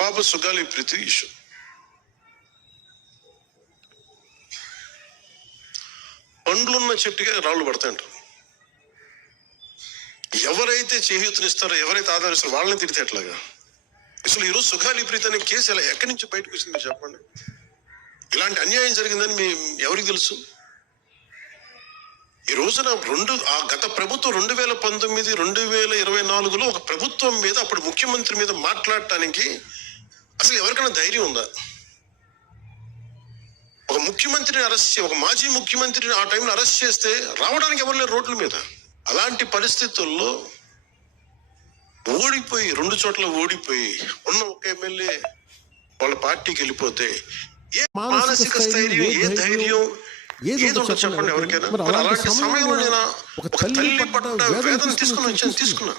పాప సుగాలి ప్రీతి ఇష్యూ. పండ్లున్న చెట్టుగా రాళ్ళు పడతాయంటారు. ఎవరైతే చేయూతనిస్తారో, ఎవరైతే ఆదరిస్తారో వాళ్ళని తిడితే ఎట్లాగా? అసలు ఈరోజు సుగాలి ప్రీతి అనే కేసు ఇలా ఎక్కడి నుంచి బయటకు వచ్చింది చెప్పండి? ఇలాంటి అన్యాయం జరిగిందని ఎవరికి తెలుసు? ఈ రోజున గత ప్రభుత్వం 2019, 2024లో ఒక ప్రభుత్వం మీద, అప్పుడు ముఖ్యమంత్రి మీద మాట్లాడటానికి అసలు ఎవరికైనా ధైర్యం ఉందా? ఒక ముఖ్యమంత్రిని అరెస్ట్ ఒక మాజీ ముఖ్యమంత్రిని ఆ టైంలో అరెస్ట్ చేస్తే రావడానికి ఎవరు లేరు రోడ్ల మీద. అలాంటి పరిస్థితుల్లో ఓడిపోయి 2 చోట్ల ఓడిపోయి ఉన్న ఒక ఎమ్మెల్యే వాళ్ళ పార్టీకి వెళ్ళిపోతే ఏ మానసిక స్థైర్యం, ఏ ధైర్యం ఏదో చెప్పండి ఎవరికైనా? అలాంటి సమయంలో నేను ఒక తల్లి పడ్డ వేదన తీసుకున్నా.